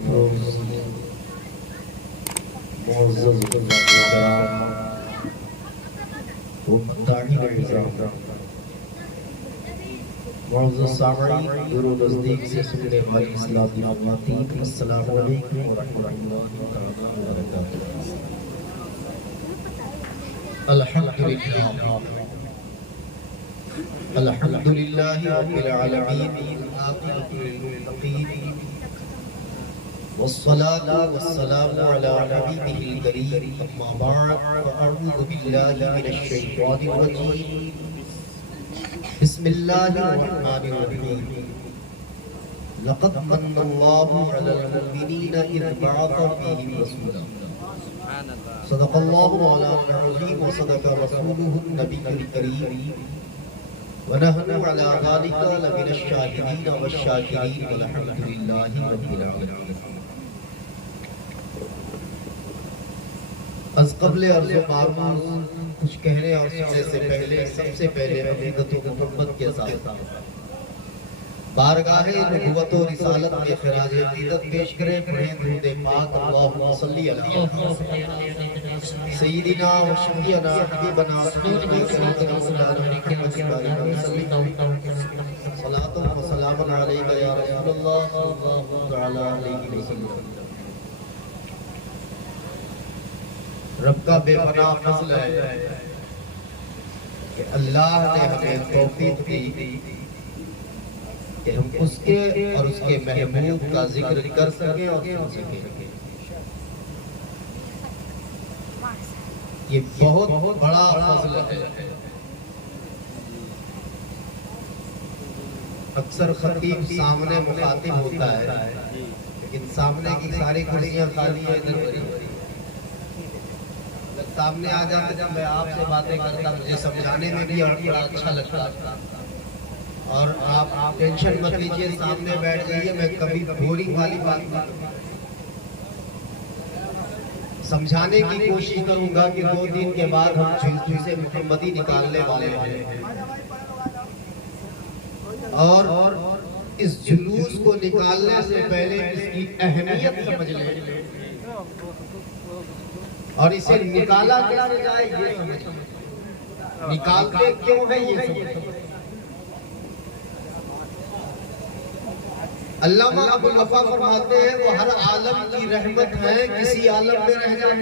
معزز معزز سامعین، دور و نزدیک سے سننے والی اسلامی خواتین، السلام علیکم ورحمۃ اللہ وبرکاتہ۔ الحمد للہ رب العالمین، والعاقبۃ للمتقین، والصلاة والسلام على نبیہ الکریم، اما بعد فاعوذ باللہ من الشیطان الرجیم، بسم اللہ الرحمن الرحیم۔ لقد من اللہ علی المؤمنین اذ بعث فیہم رسولا، صدق اللہ مولانا العظیم وصدق رسولہ النبی الکریم، ونحن على ذلك لمن الشاهدين والشاكرين والحمد لله رب العالمين۔ از قبل عرض و معروض کچھ کہنے اور سننے سے پہلے سب سے پہلے عقیدت و محبت کے ساتھ بارگاہ نبوت و رسالت میں خراج عقیدت پیش کریں، پڑھیں درود پاک، اللہم صلی علی سیدنا و شفیعنا حبیبنا سیدنا محمد صلاۃ و سلام علیک یا رسول اللہ صلی اللہ تعالی علیہ وسلم۔ رب کا بے پناہ فضل ہے کہ اللہ نے ہمیں توفیق دی کہ ہم اس کے اور اس کے محبوب کا ذکر کر سکیں اور سن سکیں۔ یہ بہت بڑا فضل ہے۔ اکثر خطیب سامنے مخاطب ہوتا ہے لیکن سامنے کی ساری کرسیاں خالی ہیں، سامنے آ جاتے جب میں آپ سے باتیں کرتا، مجھے سمجھانے میں بھی بڑا اچھا لگتا، اور آپ ٹینشن مت لیجئے، سامنے بیٹھ جائیے، میں کبھی بورنگ والی بات سمجھانے کی کوشش کروں گا کہ 2 دن کے بعد ہم جلوس محمدی نکالنے والے ہیں، اور اس جلوس کو نکالنے سے پہلے اس کی اہمیت سمجھ لیں اور اسے نکالا کیسے جائے یہ سمجھ، نکالتے کیوں ہے یہ سمجھ۔ علامہ ابو الوفا فرماتے ہیں وہ ہر عالم کی رحمت ہے، کسی عالم میں رہ جائے۔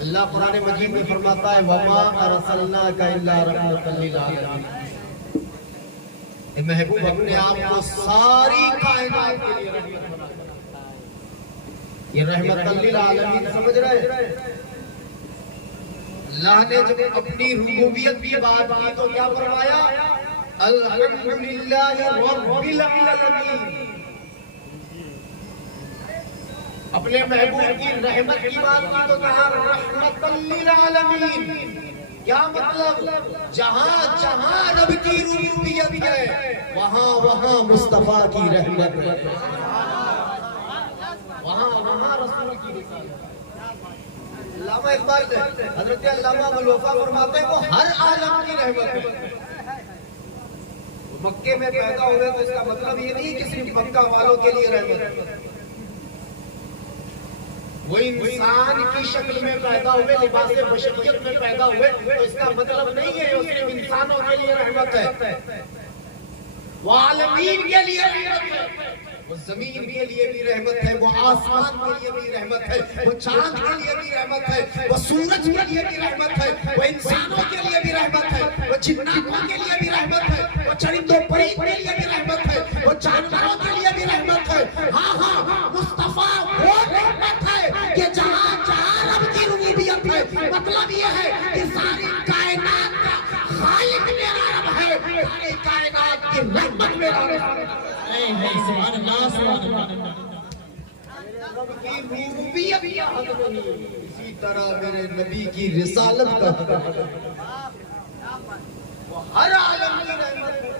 اللہ قرآن مجید میں فرماتا ہے وَمَا أَرْسَلْنَاكَ إِلَّا رَحْمَةً لِّلْعَالَمِينَ، اے محبوب اپنے آپ کو ساری کائنات کے لیے رحمت بنا۔ یہ رحمت للعالمین سمجھ رہے ہیں؟ اللہ نے جب اپنی ربوبیت کی بات کی تو کیا فرمایا؟ الحمدللہ رب العالمین۔ اپنے محبوب کی رحمت کی بات کی تو کہا رحمت للعالمین۔ کیا مطلب؟ جہاں جہاں رب کی ربوبیت ہے وہاں وہاں مصطفیٰ کی رحمت ہے، وہاں وہاں رسول کی رسالت۔ علامہ اقبال حضرت علامہ ابو الوفا فرماتے ہیں وہ ہر عالم کی رحمت ہے۔ مکے میں پیدا ہوئے تو اس کا مطلب یہ نہیں کہ صرف مکہ والوں کے لیے رحمت ہے، وہ انسان کی شکل میں پیدا ہوئے، لباس بشریت میں پیدا ہوئے تو اس کا مطلب نہیں ہے وہ صرف انسانوں کے لیے رحمت ہے، وہ عالمین کے لیے رحمت ہے، وہ زمین کے لیے بھی رحمت ہے، وہ آسمان کے لیے بھی رحمت ہے، وہ چاند کے لیے بھی رحمت ہے، وہ سورج کے لیے بھی رحمت ہے، وہ انسانوں کے لیے بھی رحمت ہے، وہ جناتوں کے لیے بھی رحمت ہے، وہ چرندوں پرند کے لیے بھی رحمت ہے، وہ جانوروں کے لیے بھی رحمت ہے۔ ہاں ہاں، مصطفیٰ وہ رحمت ہے کہ جہاں جہاں رب کی ربوبیت ہے، مطلب یہ ہے کہ ساری کائنات کا خالق میرا رب ہے، ساری کائنات کی رحمت میرا رب ہے۔ سبحان اللہ، سبحان اللہ۔ رب کی ربوبیت کا حق نہیں، اسی طرح میرے نبی کی رسالت کا حق ہے، وہ ہر عالم کی رحمت ہے۔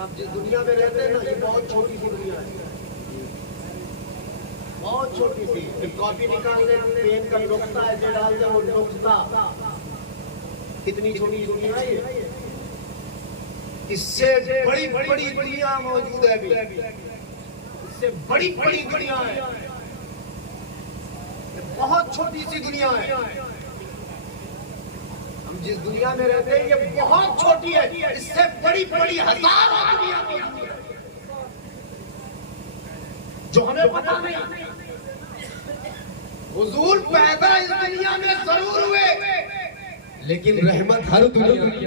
آپ جس دنیا میں رہتے ہیں نا، یہ بہت چھوٹی سی دنیا ہے، بہت چھوٹی سی۔ ایک کاپی نکالنے پین کا نقطہ ایسے ڈالتے ہیں، وہ نقطہ کتنی چھوٹی دنیا ہے یہ، اس سے بڑی بڑی دنیا موجود ہے بھی، اس سے بڑی بڑی دنیا ہے، یہ بہت چھوٹی سی دنیا ہے، ہم جس دنیا میں رہتے ہیں یہ بہت چھوٹی ہے، اس سے بڑی بڑی ہزاروں دنیا موجود ہے جو ہمیں پتہ نہیں۔ حضور پیدا اس دنیا میں ضرور ہوئے لیکن رحمت ہر دنیا کی،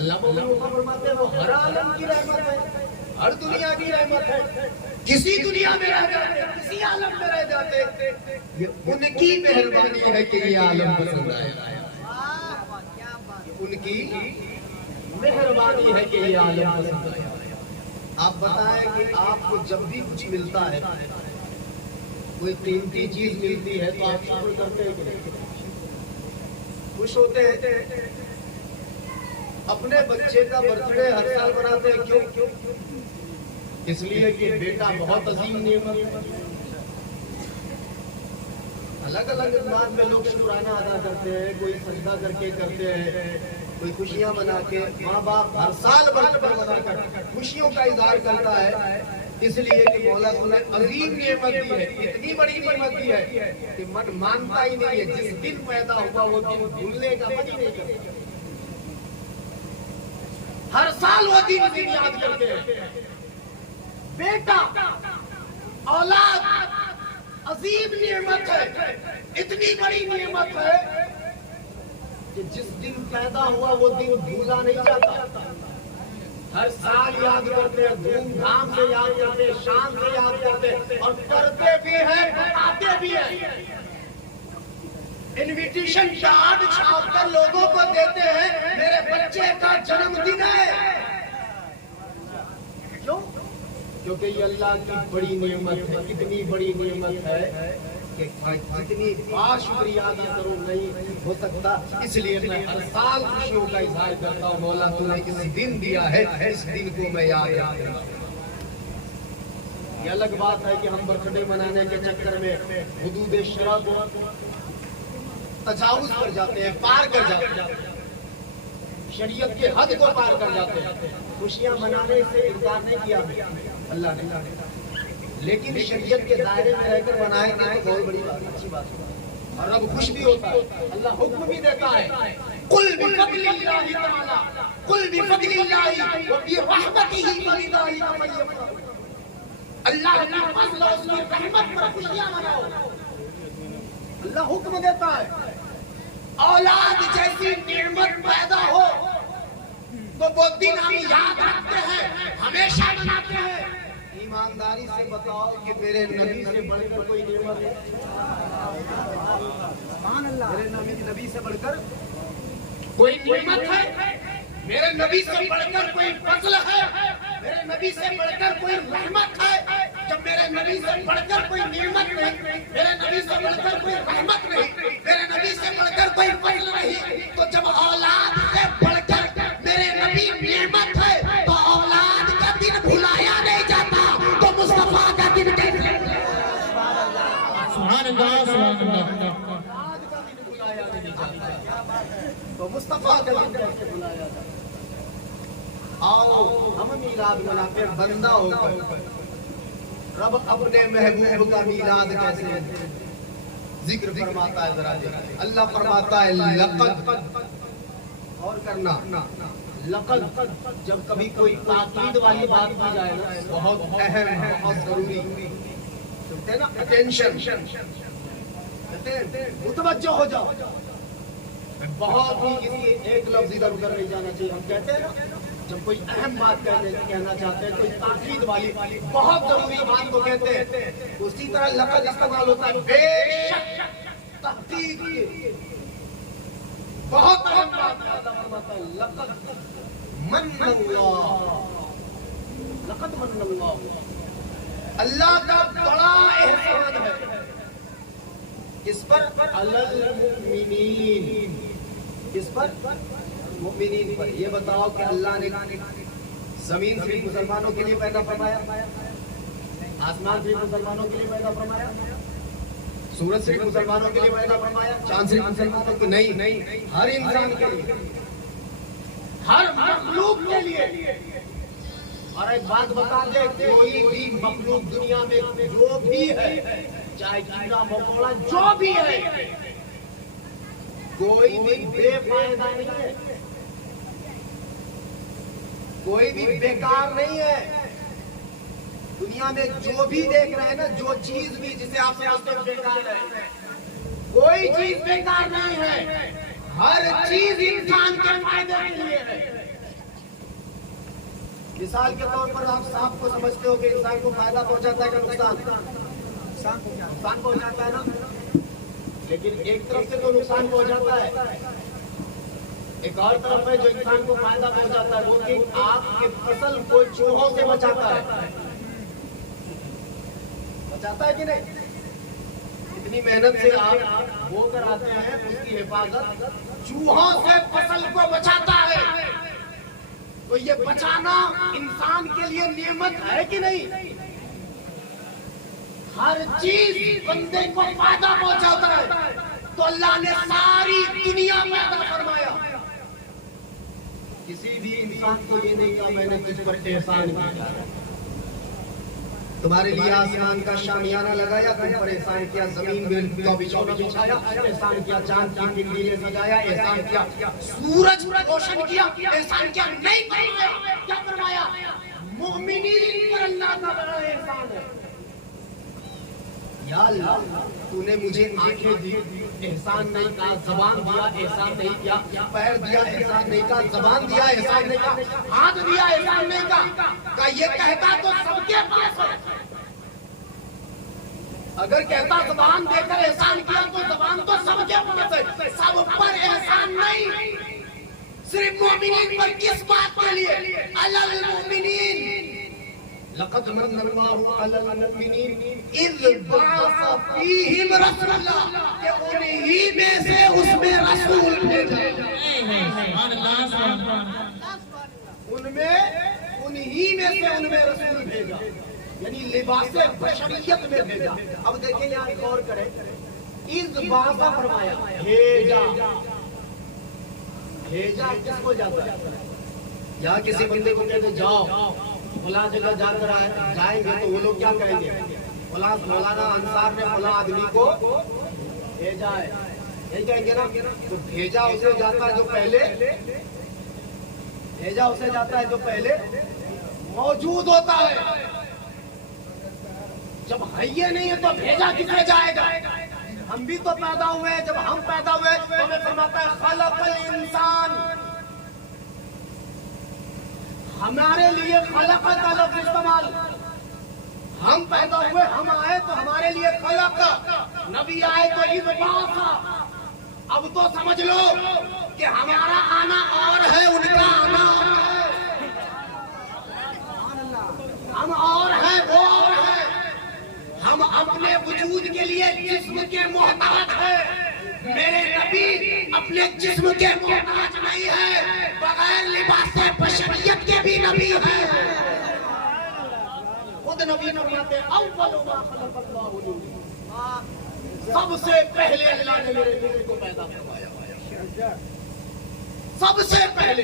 اللہ فرماتے ہیں وہ ہر عالم کی رحمت ہے، ہر دنیا کی رحمت ہے۔ کسی دنیا میں رہ جاتے، کسی عالم میں رہ جاتے، یہ ان کی مہربانی ہے کہ یہ عالم پسند آیا، ان کی مہربانی ہے کہ یہ عالم پسند آیا۔ آپ بتائیں کہ آپ کو جب بھی کچھ ملتا ہے، کوئی قیمتی چیز ملتی ہے تو آپ شکر کرتے ہیں کہ نہیں؟ خوش ہوتے ہیں؟ اپنے بچے کا برتھ ڈے ہر سال مناتے ہیں، کیوں؟ اس لیے کہ بیٹا بہت عظیم نعمت ہے۔ الگ الگ انداز میں لوگ شکرانہ ادا کرتے ہیں، کوئی سجدہ کر کے کرتے ہیں، کوئی خوشیاں منا کے، ماں باپ ہر سال برتھ ڈے منا کر خوشیوں کا اظہار کرتا ہے، اس لیے کہ مولا نے عظیم نعمت دی ہے، اتنی بڑی نعمت دی ہے کہ من مانتا ہی نہیں ہے۔ جس دن پیدا ہوا وہ دن بھولنے کا من ہی نہیں کرتا، ہر سال وہ دن یاد کرتے ہیں۔ بیٹا، اولاد عظیم نعمت ہے، اتنی بڑی نعمت ہے کہ جس دن پیدا ہوا وہ دن بھولا نہیں جاتا، ہر سال یاد کرتے ہیں، دھوم دھام سے یاد کرتے ہیں، شان سے یاد کرتے ہیں، اور کرتے بھی ہیں، بتاتے بھی ہیں۔ انویٹیشن کارڈ چھاپ کر لوگوں کو دیتے ہیں، میرے بچے کا جنم دن ہے۔ کیوں؟ کیونکہ یہ اللہ کی بڑی نعمت ہے، کتنی بڑی نعمت ہے کہ جتنی بار شکریہ ادا کروں نہیں ہو سکتا، اس لیے میں ہر سال خوشیوں کا اظہار کرتا ہوں۔ مولا تو نے کسی دن دیا ہے، اس دن کو میں یاد رکھتا ہوں۔ یہ الگ بات ہے کہ ہم برتھ ڈے منانے کے چکر میں حدود شرع کو تجاوز کر جاتے ہیں، پار کر جاتے ہیں، شریعت کے حد کو پار کر جاتے ہیں۔ خوشیاں منانے سے انکار نہیں کیا اللہ نے، لیکن شریعت کے دائرے میں رہ کر منائے گا تو بہت بڑی بات، اچھی بات ہے، اور رب خوش بھی ہوتا ہے، اللہ حکم بھی دیتا ہے، قل بفضل اللہ تعالی، قل بفضل اللہ وبرحمتہ فلذلک فلیفرحوا، اللہ کی فضل اور اس کی رحمت پر خوشیاں مناؤ۔ اللہ حکم دیتا ہے، اولاد جیسی نعمت پیدا ہو تو وہ دن ہم یاد رکھتے ہیں، ہمیشہ مناتے ہیں۔ ایمانداری سے بتاؤ کہ میرے نبی سے بڑھ کر کوئی نعمت ہے؟ سبحان اللہ، میرے نبی سے بڑھ کر کوئی نعمت ہے؟ میرے نبی سے بڑھ کر کوئی فضل ہے؟ میرے نبی سے بڑھ کر کوئی رحمت ہے؟ جب میرے نبی سے بڑھ کر کوئی نعمت نہیں، میرے نبی سے بڑھ کر کوئی رحمت نہیں، میرے نبی سے بڑھ کر کوئی فضل نہیں، تو جب اولاد سے بڑھ کر میرے نبی نعمت ہے تو اولاد کا دن بھلایا نہیں جاتا، تو مصطفیٰ کا دن کیسے؟ سبحان اللہ، سبحان اللہ۔ اولاد کا دن بھلایا نہیں جاتا تو مصطفیٰ کا دن کیسے بھلایا جاتا؟ آؤ ہم میلاد مناتے ہیں بندہ ہو کر، رب اپنے محبوب کا میلاد کیسے ذکر فرماتا ہے؟ ذرا دیکھیں، اللہ فرماتا ہے لقد، اور کرنا لقد، جب کبھی کوئی تاکید والی بات کی جائے نا، بہت اہم، بہت ضروری، کہتے ہیں نا اٹینشن، کہتے ہیں متوجہ ہو جاؤ، بہت ہی کسی ایک لفظ ادھر ادھر نہیں جانا چاہیے۔ ہم کہتے ہیں نا جب کوئی اہم بات کہنا چاہتے ہیں، کوئی تاکید والی بہت ضروری بات کو کہتے ہیں، اسی طرح لقد استعمال ہوتا ہے بے شک، تحقیق کی بہت اہم بات کا فرماتا ہے لقد من اللہ، لقد من اللہ، اللہ کا بڑا احسان ہے اس پر، علی المؤمنین، اس پر مؤمنین پر۔ یہ بتاؤ کہ اللہ نے زمین صرف مسلمانوں کے لیے پیدا فرمایا، آسمان صرف مسلمانوں کے لیے پیدا فرمایا، سورج صرف مسلمانوں کے لیے پیدا فرمایا، چاند صرف مسلمانوں کے نہیں، ہر انسان کے لیے، ہر مخلوق کے لیے. اور ایک بات بتا دے, کوئی بھی مخلوق دنیا میں جو بھی ہے, چاہے کیڑا مکوڑا جو بھی ہے, کوئی بھی بے فائدہ نہیں ہے, کوئی بھی بیکار نہیں ہے. دنیا میں جو بھی دیکھ رہے ہیں نا, جو چیز بھی جسے آپ سمجھتے ہیں بیکار ہے, کوئی چیز بیکار نہیں ہے. ہر چیز انسان کے فائدے کے لیے ہے. مثال کے طور پر آپ سانپ کو سمجھتے ہو کہ انسان کو فائدہ پہنچاتا ہے کہ نقصان پہنچاتا ہے نا, لیکن ایک طرف سے تو نقصان پہنچاتا ہے, ایک اور طرف ہے جو انسان کو فائدہ پہنچاتا ہے, وہ کہ آپ کے فصل کو چوہوں سے بچاتا ہے. بچاتا ہے کہ نہیں؟ اتنی محنت سے آپ بو کر آتے ہیں, اس کی حفاظت چوہوں سے فصل کو بچاتا ہے. تو یہ بچانا انسان کے لیے نعمت ہے کہ نہیں؟ ہر چیز بندے کو فائدہ پہنچاتا ہے. تو اللہ نے ساری دنیا پیدا فرمایا. کسی بھی انسان کو یہ نہیں کہا میں نے تجھ پر احسان کیا, تمہارے لیے آسمان کا شامیانہ لگایا, تم پر احسان کیا, زمین کا بچھونا بچھایا, احسان کیا, چاند کی کنڈیلیں سجایا, احسان کیا, سورج روشن کیا, احسان کیا نہیں فرمایا. کیا فرمایا؟ مومنین پر اللہ کا بڑا احسان ہے. یا اللہ تو نے مجھے آنکھیں دی, احسان نہیں کہا, زبان دیا, احسان نہیں کیا, پیر دیا, احسان نہیں کہا, زبان دیا, احسان نہیں کہا, ہاتھ دیا, احسان نہیں کہا. یہ کہتا تو سب کے پاس ہے. اگر کہتا زبان دے کر احسان کیا تو زبان تو سب کے پاس ہے, سب پر احسان نہیں, صرف مومنین پر. کس بات کے لیے؟ علی المؤمنین لقد من اللہ علی المؤمنین اذ بعث فیہم رسولا, کہ انہی میں سے اس میں رسول بھیجا. انہی میں سے ان میں رسول بھیجا, یعنی لباس بشریت میں بھیجا. اب دیکھیں یہاں غور کریں, اذ بعث فرمایا, بھیجا. بھیجا کس کو جاتا ہے؟ یا کسی بندے کو کہتے جاؤ فلاں جگہ جا کر جائیں گے, تو وہ لوگ کیا کہیں گے؟ فلاں مولانا انصار نے فلاں آدمی کو بھیجا ہے, یہی کہیں گے نا. تو بھیجا اسے جاتا ہے جو پہلے, بھیجا اسے جاتا ہے جو پہلے موجود ہوتا ہے. جب ہے یہ نہیں ہے تو بھیجا کسے جائے گا؟ ہم بھی تو پیدا ہوئے ہیں, جب ہم پیدا ہوئے تو ہمیں فرماتا ہے خلق الانسان. ہمارے لیے خلق کا لفظ استعمال, ہم پیدا ہوئے, ہم آئے تو ہمارے لیے خلق, نبی آئے تو اذ بعث. اب تو سمجھ لو کہ ہمارا آنا اور ہے, ان کا آنا اور ہے. ہم اور ہیں, وہ اور ہے. ہم اپنے وجود کے لیے جسم کے محتاج ہیں. میرے نبی اپنے جسم کے محتاج نہیں ہے, بغیر لباس بشریت کے بھی نبی ہے. خود نبی فرماتے ہیں اول ما خلق اللہ نور, سب سے پہلے اللہ نے میرے نور کو پیدا فرمایا, سب سے پہلے.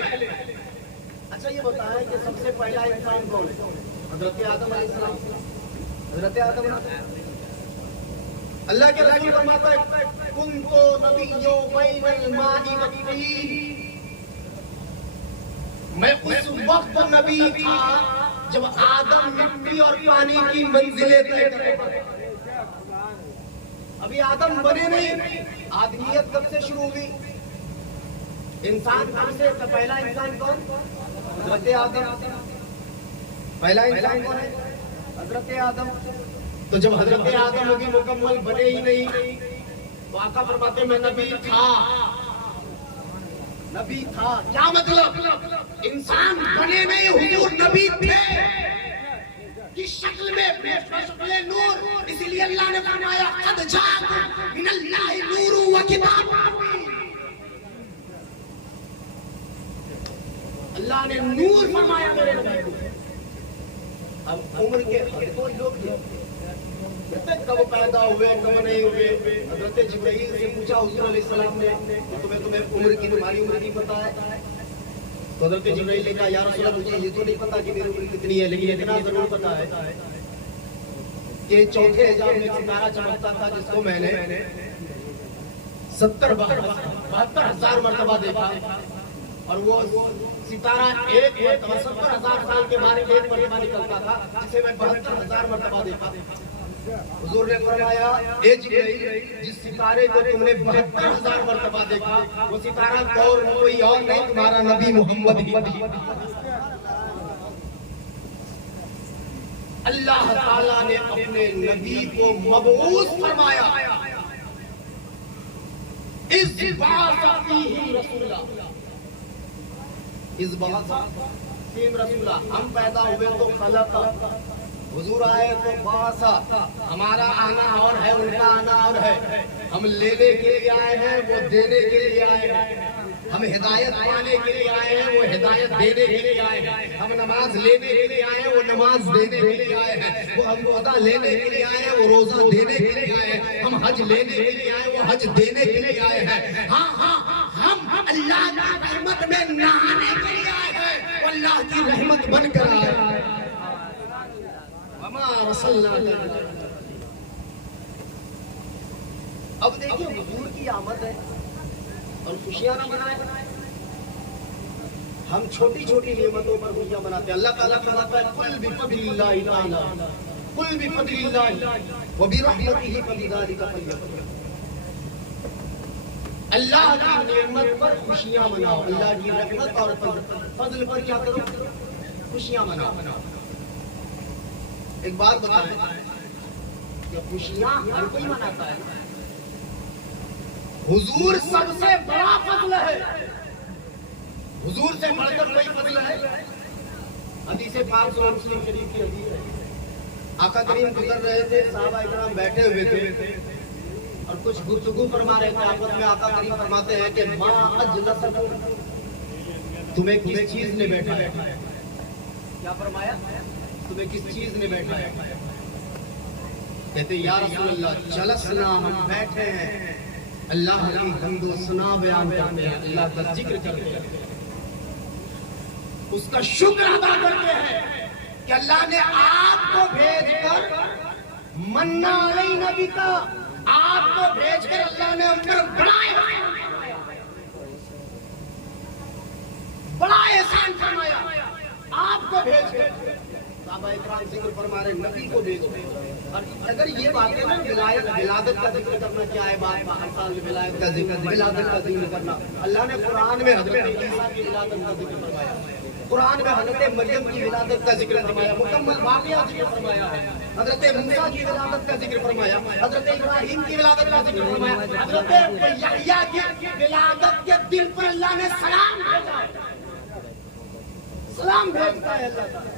اچھا یہ بتائیں کہ سب سے پہلا انسان کون ہے؟ حضرت آدم علیہ السلام. حضرت آدم اللہ کے رسول فرماتا ہے کنتو نبیّ بین الماء والطین, میں اس وقت نبی تھا جب آدم مٹی اور پانی کی منزلیں طے کرے. ابھی آدم بنے نہیں, آدمیت کب سے شروع ہوئی؟ انسان کب سے, پہلا انسان کون؟ حضرت آدم. پہلا انسان کون ہے؟ حضرت آدم. تو جب حضرت آدم ابھی مکمل بنے ہی نہیں, تو آقا فرماتے میں نبی تھا. نبی تھا کیا مطلب؟ انسان بنے نہیں, حضور نبی تھے کی شکل میں, شکل نور. اسی لیے اللہ نے فرمایا قد جاءکم من اللہ نور و کتاب. اللہ نے نور فرمایا میرے نبی کو. اب عمر کے کوئی لوگ کب پیدا ہوئے کب نہیں ہوئے. حضرت جبرائیل سے پوچھا حضور علیہ السلام نے تمہیں عمر کی, تمہاری عمر کی پتہ ہے؟ تو حضرت جبرائیل نے کہا یا رسول اللہ مجھے یہ تو نہیں پتا کہ میری عمر کتنی ہے، لیکن اتنا ضرور پتا ہے کہ چوتھے حجاب میں ستارہ چمکتا تھا جس کو میں نے 72,000 مرتبہ دیکھا، اور وہ ستارہ ایک مرتبہ 70,000 سال کے بعد ایک مرتبہ نکلتا تھا جسے میں 72,000 مرتبہ دیکھا۔ حضور نے فرمایا اے جبرائیل جس ستارے کو تم نے 72,000 مرتبہ دیکھا وہ ستارہ کوئی اور نہیں تمہارا نبی محمد ہی۔ اللہ تعالیٰ نے اپنے نبی کو مبعوث فرمایا، اس بعث فیہم رسولا، اس بعث فیہم رسولا، ہم پیدا ہوئے تو خلق، حضور آئے تو باسا، ہمارا آنا اور ہے ان کا آنا اور ہے، ہم لینے کے لیے آئے ہیں وہ دینے کے لیے آئے ہیں، ہم ہدایت پانے کے لیے آئے ہیں وہ ہدایت دینے کے لیے آئے ہیں، ہم نماز لینے کے لیے آئے ہیں وہ نماز دینے کے لیے آئے ہیں، وہ ہم روزہ لینے کے لیے آئے ہیں وہ روزہ دینے کے لیے آئے ہیں، ہم حج لینے کے لیے آئے ہیں وہ حج دینے کے لیے آئے ہیں، ہاں ہم اللہ کی رحمت میں نہانے کے لیے آئے ہیں وہ اللہ کی رحمت بن کر آئے ہیں۔ اب دیکھیں حضور کی آمد ہے اور خوشیاں نہ منائیں، ہم چھوٹی چھوٹی نعمتوں پر خوشیاں مناتے ہیں۔ اللہ تعالیٰ فرماتا ہے قل بفضل اللہ تعالی قل بفضل اللہ وبرحمتہ فبذلک فلیفرحوا، اللہ کی نعمت پر خوشیاں مناؤ، اللہ کی رحمت اور فضل پر کیا کرو؟ خوشیاں مناؤ۔ ایک بات بتائیں کہ خوشیاں ہر کوئی مناتا ہے، حضور سب سے بڑا فضل ہے، حضور سے بڑھ کر کوئی فضل ہے؟ حدیث پاک سورہ مسلم شریف کی حدیث ہے، آقا کریم گزر رہے تھے، صحابہ اکرام بیٹھے ہوئے تھے اور کچھ گفتگو فرما رہے تھے، آپس میں آقا کریم فرماتے ہیں کہ ما اجلسکم، تمہیں کس چیز نے بیٹھا ہے؟ کیا فرمایا؟ تمہیں کس چیز نے بیٹھا ہے؟ کہتے یا رسول اللہ جلسنا، ہم بیٹھے ہیں اللہ کی حمد و ثنا بیان کرتے ہیں، اللہ کا ذکر کرتے ہیں، اس کا شکر ادا کرتے ہیں کہ اللہ نے آپ کو بھیج کر منّا علینا بکا، آپ کو بھیج کر اللہ نے ہم پر بڑا احسان فرمایا، آپ کو بھیج کر صحابہ اکرام ذکر فرما رہے نبی کو بھیجو۔ اور اگر یہ بات ہے نا ولادت کا ذکر کرنا کیا ہے، بات ہر سال ولادت کا ذکر، ولادت کا ذکر کرنا، اللہ نے قرآن میں حضرت عیسیٰ کی ولادت کا ذکر فرمایا، قرآن میں حضرت مریم کی ولادت کا ذکر فرمایا، مکمل واقعہ ذکر فرمایا ہے، حضرت موسیٰ کی ولادت کا ذکر فرمایا، حضرت ابراہیم کی ولادت کا ذکر فرمایا، حضرت یحییٰ کی ولادت کے دن پر اللہ نے سلام بھیجا، سلام بھیجتا ہے اللہ تعالیٰ۔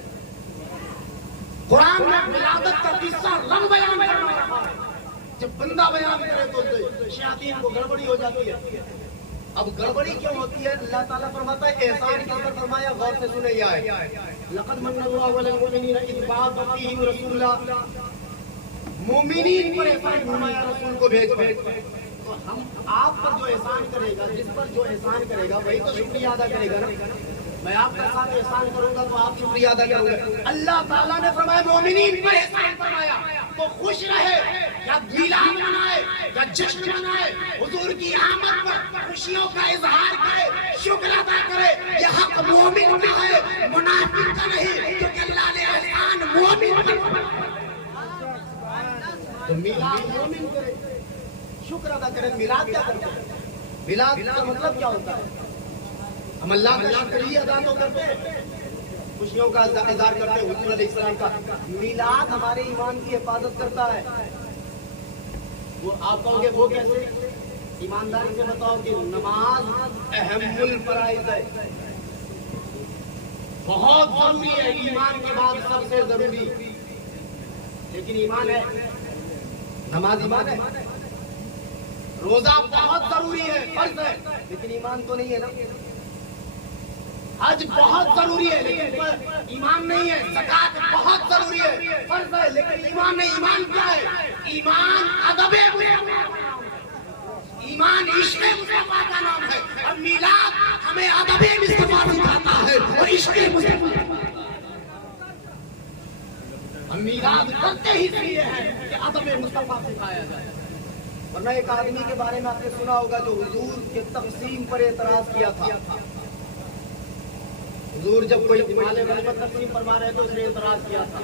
قرآن میں ولادت کا قصہ رنگ بیان کر رہا ہے، جب بندہ بیان کرے تو شیاطین کو گڑبڑی ہو جاتی ہے۔ اب گڑبڑی کیوں ہوتی ہے؟ اللہ تعالیٰ فرماتا ہے احسان کس پر فرمایا، غور سے سنیں یہ آئے لقد من اللہ علی المؤمنین اذ بعث فیہم رسولا، مومنین پر احسان فرمایا رسول کو بھیج کر۔ تو ہم آپ پر جو احسان کرے گا، جس پر جو احسان کرے گا وہی تو شکریہ ادا کرے گا نا۔ میں آپ کے ساتھ احسان کروں گا تو آپ شکریہ ادا کروں گا۔ اللہ تعالیٰ نے فرمایا مومنین پر احسان فرمایا تو خوش رہے، یا میلاد منائے یا جشن منائے، حضور کی آمد پر خوشیوں کا اظہار کرے، شکر ادا کرے، یہ حق مومن کا ہے، منافق کا نہیں، کیونکہ اللہ نے احسان مومن پر تو میلاد مومن کرے، شکر ادا کرے۔ میلاد کیا کرتے ہیں؟ میلاد کا مطلب کیا ہوتا ہے؟ ہم اللہ کا شکریہ ادا تو کرتے ہیں، خوشیوں کا اظہار کرتے ہیں حضور علیہ السلام کا۔ میلاد ہمارے ایمان کی حفاظت کرتا ہے۔ وہ آپ کہو گے وہ کیسے؟ ایمانداری سے بتاؤ کہ نماز اہم الفرائض ہے، بہت ضروری ہے، ایمان کے بعد سب سے ضروری، لیکن ایمان ہے، نماز ایمان ہے، روزہ بہت ضروری ہے، فرض ہے، لیکن ایمان تو نہیں ہے نا۔ حج بہت ضروری ہے لیکن ایمان نہیں ہے، زکات بہت ضروری ہے، فرض ہے، لیکن ایمان نہیں۔ ایمان کیا ہے؟ ایمان ادب ایمان عشق مصطفیٰ کا نام ہے، اور میلاد ہمیں ادب مصطفیٰ سکھاتا ہے اور عشق مصطفیٰ۔ ہم میلاد کرتے ہی اس لیے ہیں کہ ادب مصطفیٰ سکھایا جائے۔ ورنہ ایک آدمی کے بارے میں آپ نے سنا ہوگا جو حضور کے تقسیم پر اعتراض کیا تھا۔ حضور جب کوئی مال غنیمت تقسیم فرما رہے تو اس نے اعتراض کیا تھا۔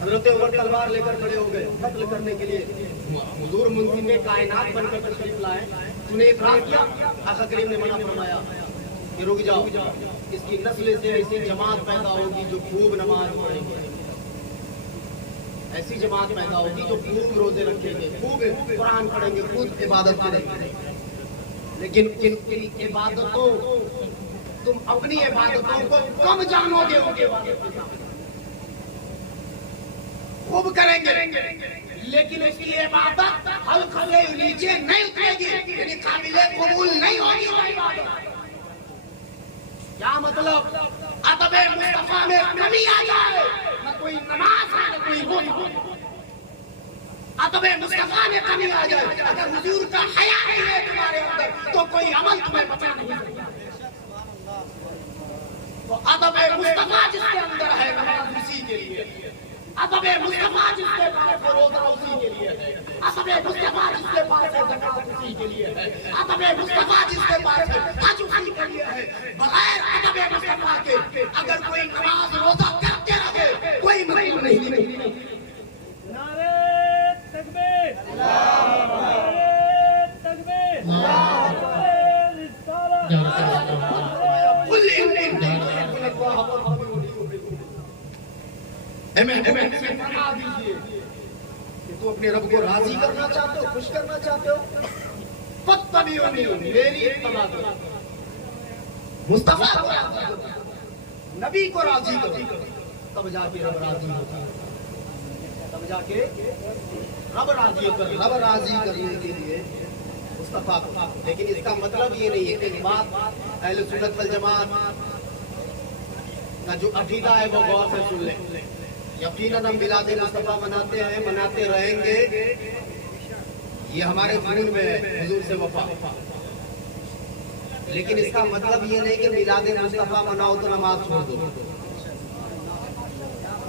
حضرت عمر تلوار لے کر کھڑے ہو گئے قتل کرنے کے لیے۔ حضور منزل کائنات بن کر تشریف لائے، انہوں نے اعتراض کیا، آقا کریم نے منع فرمایا کہ رک جاؤ، اس کی نسل سے ایسی جماعت پیدا ہوگی جو خوب نماز پڑھیں گے، ایسی جماعت پیدا ہوگی جو خوب روزے رکھیں گے، خوب قرآن پڑھیں گے، خوب عبادت کریں گے، لیکن ان عبادتوں تم اپنی عبادتوں کو کم جانو گے، ان کے خوب کریں گے لیکن اس کی عبادت حلق سے نیچے نہیں اترے گی، یعنی قابل قبول نہیں ہوگی۔ کیا مطلب؟ ادب مصطفیٰ میں کمی آ جائے، نہ کوئی نماز ہے نہ کوئی روزہ۔ ادب مصطفیٰ میں کمی آ جائے، اگر حضور کا حیا نہیں ہے تمہارے اندر تو کوئی عمل تمہیں بچا نہیں سکتا۔ تو ادب مصطفیٰ جس کے اندر ہے نماز اسی کے لیے، ادب مصطفیٰ جس کے پاس ہے روزہ اسی کے لیے ہے، ادب مصطفیٰ جس کے پاس ہے زکات اسی کے لیے ہے، ادب مصطفیٰ جس کے پاس ہے حج اسی کے لیے ہے۔ بغیر ادب مصطفیٰ کے اگر کوئی نماز روزہ کرتے رہے کوئی مطلب نہیں۔ نعرہ تکبیر، نعرہ تکبیر، نعرہ رسالت۔ فرما دیجیے کہ تو اپنے رب کو راضی کرنا چاہتے ہو، خوش کرنا چاہتے ہو، فاتبعونی، میری اتباع کرو، مصطفیٰ کو راضی کرو، نبی کو راضی کرو، تب جا کے رب راضی ہوتا ہے، تب جا کے رب راضی ہوتا ہے۔ رب راضی کرنے کے لیے مصطفیٰ کو، لیکن اس کا مطلب یہ نہیں ہے کہ بات اہل سنت والجماعت کا جو عقیدہ ہے وہ غور سے سن لیں۔ یقیناً ہم میلاد مصطفیٰ مناتے ہیں، مناتے رہیں گے، یہ ہمارے خون میں ہے، حضور سے وفا۔ لیکن اس کا مطلب یہ نہیں کہ میلاد مصطفیٰ مناؤ تو نماز چھوڑ دو۔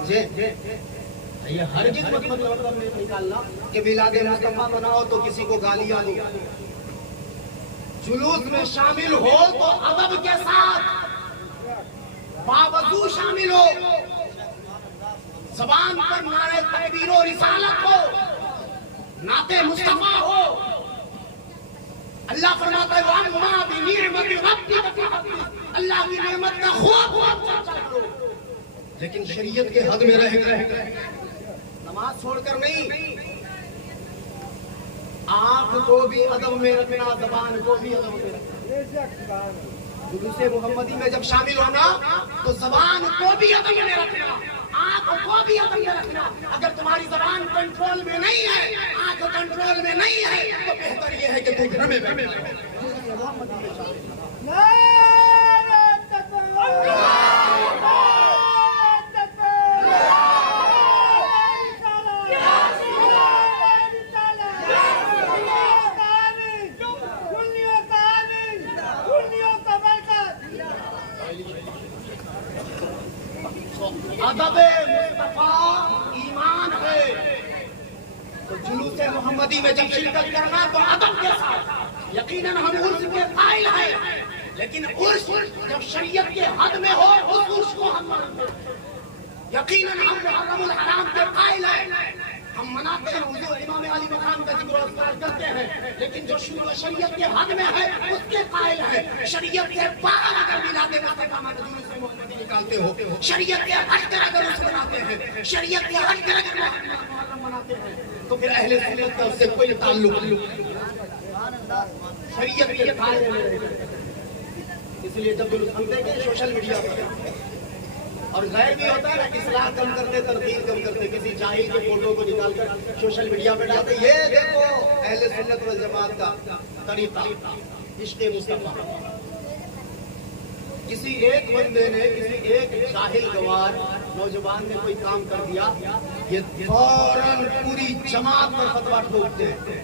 یہ ہرگز مطلب نہیں نکالنا کہ میلاد مصطفیٰ مناؤ تو کسی کو گالیاں دو، جلوس میں شامل ہو تو ادب کے ساتھ باوضو شامل ہو، زبان پر نعرہ تکبیر و رسالت ہو، نعت مصطفیٰ ہو۔ اللہ فرماتا ہے وَأَمَّا بِنِعْمَةِ رَبِّكَ فَحَدِّثْ، اللہ کی نعمت کا خوب چرچا کرو، لیکن شریعت کے حد میں رہے، نماز چھوڑ کر نہیں۔ آنکھ کو بھی ادب میں رکھنا، زبان کو بھی ادب میں رکھنا۔ جلوس محمدی میں جب شامل ہونا تو زبان کو بھی ادب میں رکھنا، آنکھ کو بھی ادب میں رکھنا۔ اگر تمہاری زبان کنٹرول میں نہیں ہے، آنکھ کنٹرول میں نہیں ہے تو بہتر یہ ہے کہ تم گھر میں بیٹھے محمدی میں شامل ہو۔ نعرہ تکبیر، ادب مصطفیٰ ایمان ہے، تو جلوس محمدی میں جب شرکت کرنا تو ادب کے ساتھ۔ یقیناً ہم عرس کے قائل ہیں، لیکن عرس جب شریعت کے حد میں ہو اس عرس کو ہم مانتے ہیں۔ یقیناً ہم محرم الحرام کے قائل ہیں، ہم مناتے ہیں، حضور امام علی مقام کا ذکر و اذکار کرتے ہیں، لیکن جو شریعت کے حد میں ہے اس کے قائل ہیں۔ شریعت کے باہر اگر میلاد مصطفیٰ جلوس محمدی نکالتے ہو، شریعت کے ہٹ کر اگر اس مناتے ہیں، شریعت کے ہٹ کر اگر محرم مناتے ہیں تو پھر اہل سنت کا اس سے کوئی تعلق نہیں، شریعت کے قائل ہیں۔ اس لیے جب جلوس ہم دیکھیں سوشل میڈیا پر، اور غیر بھی ہوتا ہے نا، اصلاح کم کرتے، تنقید کم کرتے، کسی جاہل کے فوٹو کو نکال کر سوشل میڈیا پہ ڈالتے، یہ دیکھو اہل سنت والجماعت کا طریقہ عشق مصطفیٰ۔ کسی ایک بندے نے، کسی ایک جاہل گوار نوجوان نے کوئی کام کر دیا، یہ فوراً پوری جماعت پر فتویٰ ٹھوکتے ہیں،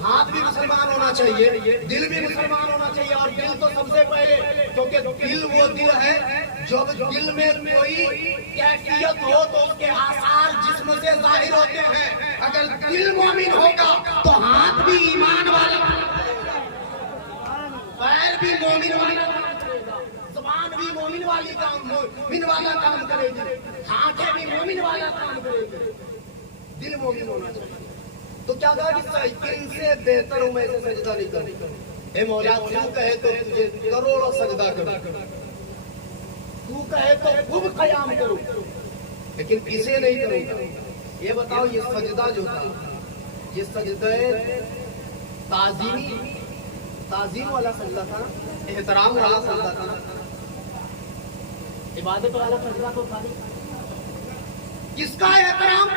ہاتھ بھی مسلمان ہونا چاہیے, دل بھی مسلمان ہونا چاہیے. اور دل تو سب سے پہلے, کیونکہ دل وہ دل ہے جب دل میں کوئی کیفیت ہو تو اس کے آثار جسم سے ظاہر ہوتے ہیں. اگر دل مومن ہوگا تو ہاتھ بھی ایمان والا, پیر بھی مومن والا, زبان بھی مومن والا کام کرے گی, آنکھیں بھی مومن والا کام کرے گی. دل مومن ہونا چاہیے. تو کیا کہا کہ ان سے بہتر ہوں میں اسے سجدہ نہیں کروں. اے مولا تو کہے تو تجھے کروڑوں سجدہ کروں, تو کہے تو خوب قیام کروں, لیکن اسے نہیں کروں گا. یہ بتاؤ یہ سجدہ جو تھا, یہ سجدہ تعظیم والا سجدہ تھا, احترام والا سجدہ تھا, عبادت والا سجدہ تو تھا. کس کا احترام؟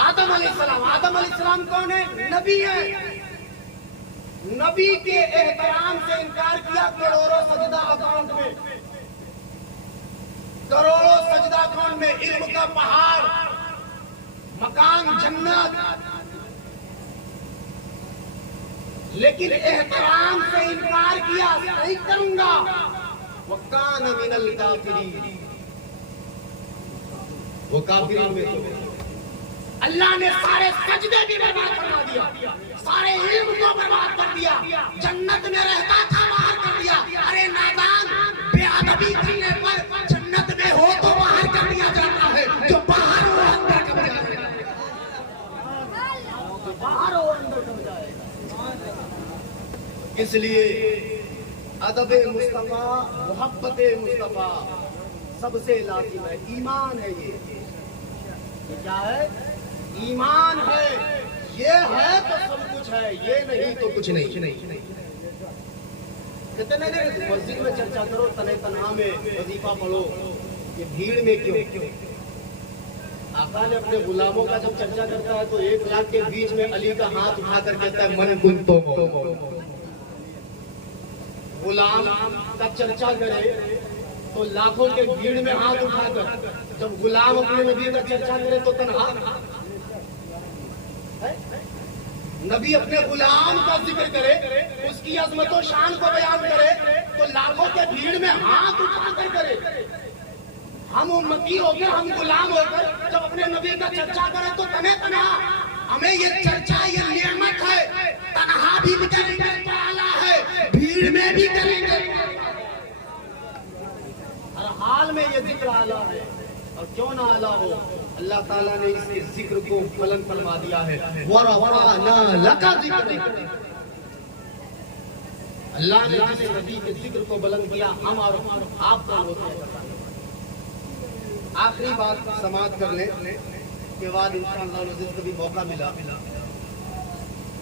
آدم علیہ السلام. آدم علیہ السلام کون ہے؟ نبی ہے. نبی کے احترام سے انکار کیا کروڑوں سجدہ اکاؤنٹ میں, کروڑوں سجدہ اکاؤنٹ میں, علم کا پہاڑ, مکان جنت, لیکن احترام سے انکار کیا, نہیں کروں گا. وَكَانَ مِنَ الْكَافِرِينَ, وہ کافرین میں تو. اللہ نے سارے سجدے بھی برباد کروا دیا, سارے علم کو برباد کر دیا, جنت میں رہتا تھا باہر کر دیا. ارے نادان, بے ادبی کرنے پر جنت میں ہو تو باہر کر دیا جاتا ہے, جو باہر ہو اندر کب جائے گا, جو باہر ہو اندر کب جائے گا. اس لیے ادب مصطفیٰ, محبت مصطفیٰ سب سے لازم ہے. ایمان ہے یہ کیا ہے؟ ایمان ہے. یہ ہے تو سب کچھ ہے, یہ نہیں تو کچھ نہیں. کہتے ہیں مسجد میں چرچا کرو, تنہا تنہا میں وظیفہ پڑھو, یہ بھیڑ میں کیوں؟ آقا نے اپنے غلاموں کا جب چرچا کرتا ہے تو 1 لاکھ کے بیچ میں علی کا ہاتھ اٹھا کر کہتا ہے من کنتو. غلام کا چرچا کرے تو لاکھوں کے بھیڑ میں ہاتھ اٹھا کر, جب غلام اپنے نبی کا چرچا کرے تو تنہا. نبی اپنے غلام کا ذکر کرے, اس کی عظمت و شان کو بیان کرے تو لاکھوں کے بھیڑ میں ہاتھ اٹھا کر کرے. ہم امتی ہو کر, ہم غلام ہو کر جب اپنے نبی کا چرچا کرے تو تنہا. ہمیں یہ چرچا, یہ نعمت ہے, تنہا بھی کریں گے تو اعلیٰ ہے, بھیڑ میں بھی کریں گے. ہر حال میں یہ ذکر اعلیٰ ہے, اور کیوں نہ اعلیٰ ہو, اللہ تعالیٰ نے اس کے ذکر کو بلند فرما دیا ہے. وَرَفَعْنَا لَكَ ذِكْرَكَ, اللہ نے جس نبی کے ذکر کو بلند کیا, ہم اور آپ کا ہوتے ہیں. آخری بات سماعت کر لیں کے بعد انشاءاللہ العزیز کبھی موقع ملا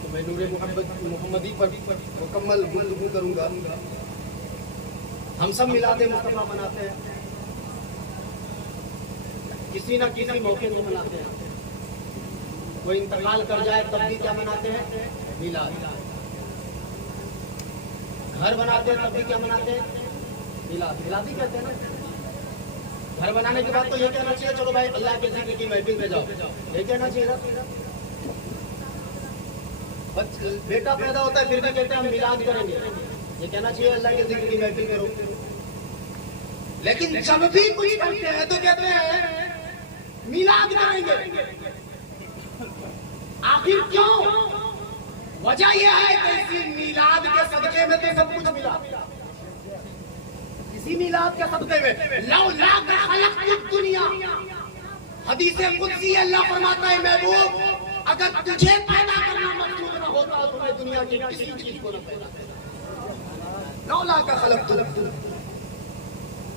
تو میں نور محمدی پر مکمل گفتگو کروں گا. ہم سب میلاد مصطفیٰ مناتے ہیں, کسی نہ کسی موقع کو مناتے ہیں. کوئی انتقال کر جائے تب بھی کیا مناتے ہیں؟ میلاد. گھر بناتے ہیں تب بھی کیا مناتے ہیں؟ میلاد. میلادی کہتے ہیں نا. گھر بنانے کے بعد تو یہ کہنا چاہیے چلو بھائی اللہ کے ذکر کی محفل میں جاؤ, یہ کہنا چاہیے. بیٹا پیدا ہوتا ہے پھر بھی کہتے ہیں ہم میلاد کریں گے, یہ کہنا چاہیے اللہ کے ذکر کی محفل کرو. لیکن جب بھی کچھ کرتے ہیں تو کہتے ہیں میلاد کریں گے. آخر کیوں؟ وجہ یہ ہے کہ اسی میلاد کے صدقے میں تو سب کچھ ملا. اسی میلاد کے صدقے میں لولا خلقت الدنیا, حدیث قدسی اللہ فرماتا ہے محبوب اگر تجھے پیدا کرنا مقصود نہ ہوتا تو میں دنیا کی کسی چیز کو نہ پیدا کرتا. لولا خلقت الدنیا,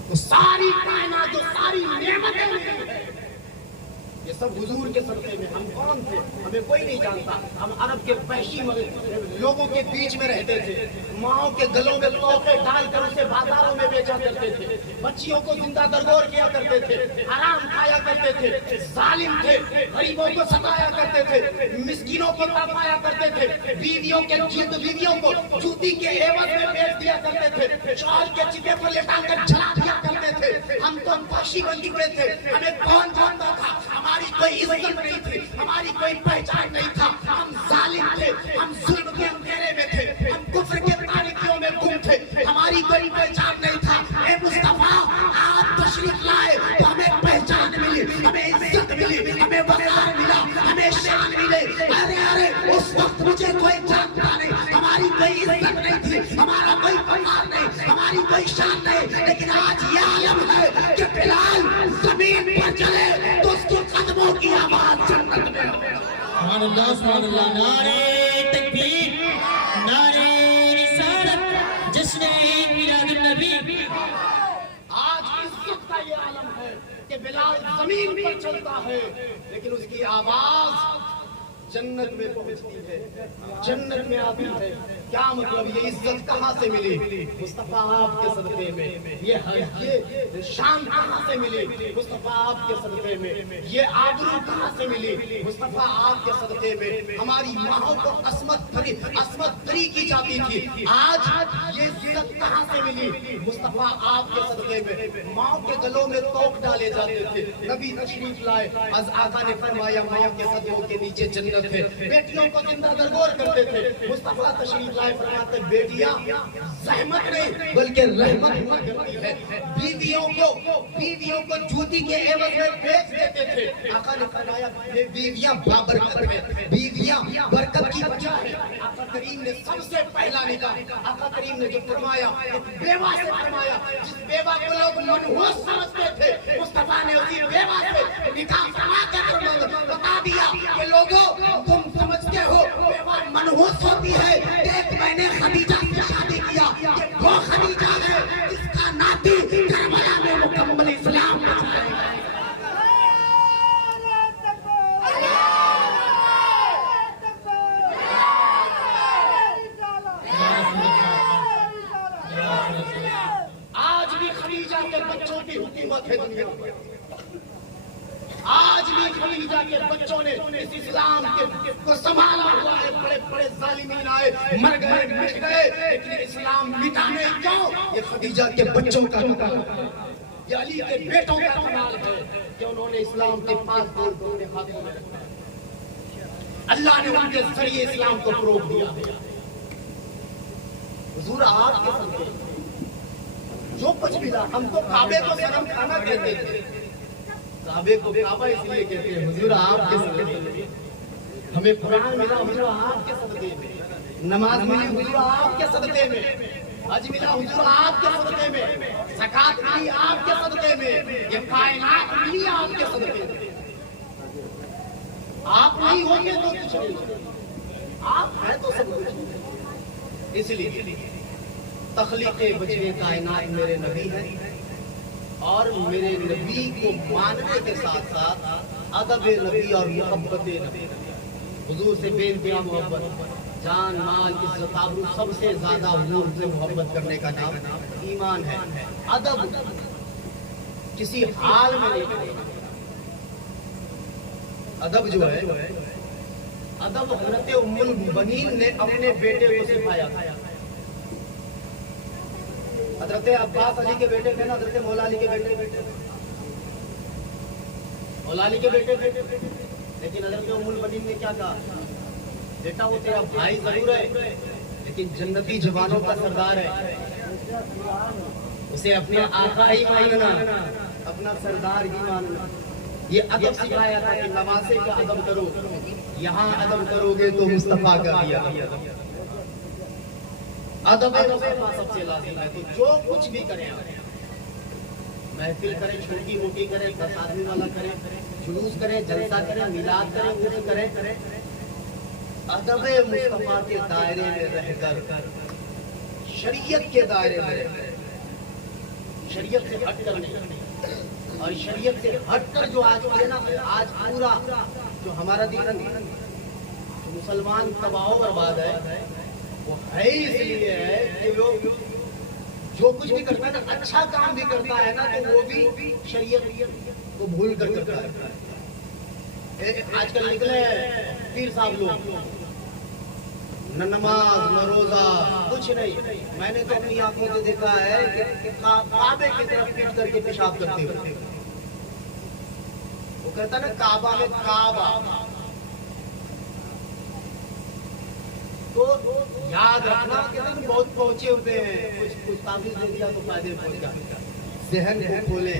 تو ساری کائنات جو ساری نعمتیں ملی ہیں یہ سب حضور کے صدقے میں. ہم کون تھے ہمیں کوئی نہیں جانتا. ہم عرب کے وحشی لوگوں کے بیچ میں رہتے تھے, ماؤں کے گلوں میں توقے ڈال کر اسے بازاروں میں بیچا کرتے تھے, بچیوں کو زندہ درگور کیا کرتے تھے, حرام کھایا کرتے تھے, ظالم تھے, غریبوں کو ستایا کرتے تھے, مسکینوں کو تڑپایا کرتے تھے, بیویوں کے جلد بیویوں کو جوتی کے عوض میں بیچ دیا کرتے تھے, چال کے چپے پر لٹا کر جلا دیا کرتے تھے. ہم تو فحشی بن چکے تھے. ہمیں کون جانتا تھا؟ ہماری کوئی عزت نہیں تھی, ہماری کوئی پہچان نہیں تھا. کوئی جانتا نہیں, ہماری کوئی عزت نہیں تھی, ہمارا کوئی وقار نہیں, ہماری کوئی شان نہیں, لیکن آج یہ عالم ہے کہ بلال زمین پر چلے تو اس کے قدموں کی آواز جنت میں ہو. سبحان اللہ, سبحان اللہ. نعرہ تکبیر, نعرہ رسالت, جشن میلاد النبی. آج عزت کا یہ عالم ہے کہ بلال زمین پر چلتا ہے لیکن اس کی آواز جنت میں پہنچتی ہے, جنت میں آتی ہے. کیا مطلب, یہ عزت کہاں سے ملی؟ مصطفیٰ آپ کے صدقے میں. یہ شان کہاں سے ملی؟ مصطفیٰ آپ کے صدقے میں. یہ آبرو کہاں سے ملی؟ مصطفیٰ آپ کے صدقے میں. ہماری ماں کو عصمت فری کی جاتی تھی, آج یہ عزت کہاں سے ملی؟ مصطفیٰ آپ کے صدقے میں. ماں کے گلوں میں توق ڈالے جاتے تھے, نبی تشریف لائے, از آقا نے فرمایا ماں کے صدقوں کے نیچے جنت ہے. بیٹیوں کو زندہ درگور کرتے تھے, مصطفیٰ تشریف لائے فرماتے بیٹیاں زحمت نہیں بلکہ رحمت ہوا کرتی ہے. بیویوں کو جوتی کے عوض میں بیچ دیتے تھے, آقا نے فرمایا بیویاں بابرکت ہیں, بیویاں برکت کی وجہ ہے. آقا کریم نے سب سے پہلا نکاح, آقا کریم نے جو فرمایا بیوہ سے فرمایا, جس بیوہ کو لوگ منحوس سمجھتے تھے, مصطفیٰ نے اسی بیوہ سے نکاح فرما کر بتا دیا کہ لوگوں تم سمجھتے ہو بیوہ منحوس ہوتی ہے, ایک میں نے خدیجہ سے شادی کیا, یہ وہ خدیجہ ہے جس کا ناتی کربلا میں مکمل اسلام ہے. آج بھی خدیجہ کے بچوں کی حکومت ہے دنیا میں, آج بھی خدیجہ کے بچوں نے اس اسلام کو سنبھالا ہوا ہے. بڑے بڑے ظالمین آئے, مر گئے, مٹ گئے, لیکن اسلام مٹانے کیوں؟ یہ خدیجہ کے بچوں کا کمال ہے, یہ علی کے بیٹوں کا کمال ہے کہ انہوں نے اسلام کے 5 گولڈ اپنے ہاتھوں میں رکھا. اللہ نے ان کے ذریعے اسلام کو فروغ دیا. حضور آپ کے صدقے جو کچھ ملا, ہم تو کعبے کو صنم خانہ کہتے تھے, کعبے کو کعبہ اس لیے کہتے ہیں, حضور آپ کے صدقے میں. ہمیں قرآن ملا حضور آپ کے صدقے میں, نماز ملی حضور آپ کے صدقے میں, حج ملا حضور آپ کے صدقے میں, زکات ملی آپ کے صدقے میں, یہ کائنات ملی آپ کے صدقے میں. آپ نہیں ہوں گے تو کچھ نہیں, آپ ہیں تو سب کچھ. اس لیے تخلیق بچے کائنات میرے نبی ہیں, اور میرے نبی کو ماننے کے ساتھ ساتھ ادب نبی اور محبت نبی, حضور سے بے انتہا محبت, جان مال عزت آبرو سب سے زیادہ حضور سے محبت کرنے کا نام ایمان ہے. ادب کسی حال میں نہیں کرے. ادب جو ہے, ادب حضرت ام المؤمنین نے اپنے بیٹے کو سکھایا. حضرت عباس علی کے بیٹے تھے نا, حضرت مولا علی کے بیٹے, مولا علی کے بیٹے تھے, لیکن حضرت ام المؤمنین نے کیا کہا, بیٹا وہ تیرا بھائی ضرور ہے لیکن جنتی جوانوں کا سردار ہے, اسے اپنے آقا ہی ماننا, اپنا سردار ہی ماننا. یہ ادب سکھایا تھا کہ نواسے کا ادب کرو, یہاں ادب کرو گے تو مصطفیٰ کا دیا. ادب سب سے لازم ہے. تو جو کچھ بھی کریں, محفل کریں, چھوٹی موٹی کریں, 10 آدمی والا کریں, جلوس کریں, جلسہ کریں, میلاد کریں, عرس کریں, ادب مصطفیٰ کے دائرے میں رہ کر, شریعت کے دائرے میں رہ کر, شریعت سے ہٹ کر نہیں. اور شریعت سے ہٹ کر جو آج ہے نا, آج پورا جو ہمارا دین جو مسلمان تباہ و برباد ہے, وہ ہے اس لیے ہے کہ وہ جو کچھ بھی کرتا ہے نا, اچھا کام بھی کرتا ہے نا, تو وہ بھی شریعت کو بھول کر کرتا ہے. آج کل نکلے پیر صاحب لوگ, نہ نماز نہ روزہ کچھ نہیں. میں نے تو اپنی آنکھوں سے دیکھا ہے کہ کعبے کی طرف پیٹ کر کے پیشاب کرتے ہوئے. وہ کہتا ہے نا کعبہ میں کعبہ, تو یاد رکھنا کہ تم بہت پہنچے ہوتے ہیں, کچھ تعویذ دے دیا تو فائدے پہنچ گیا. ذہن کو کھولیں,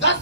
10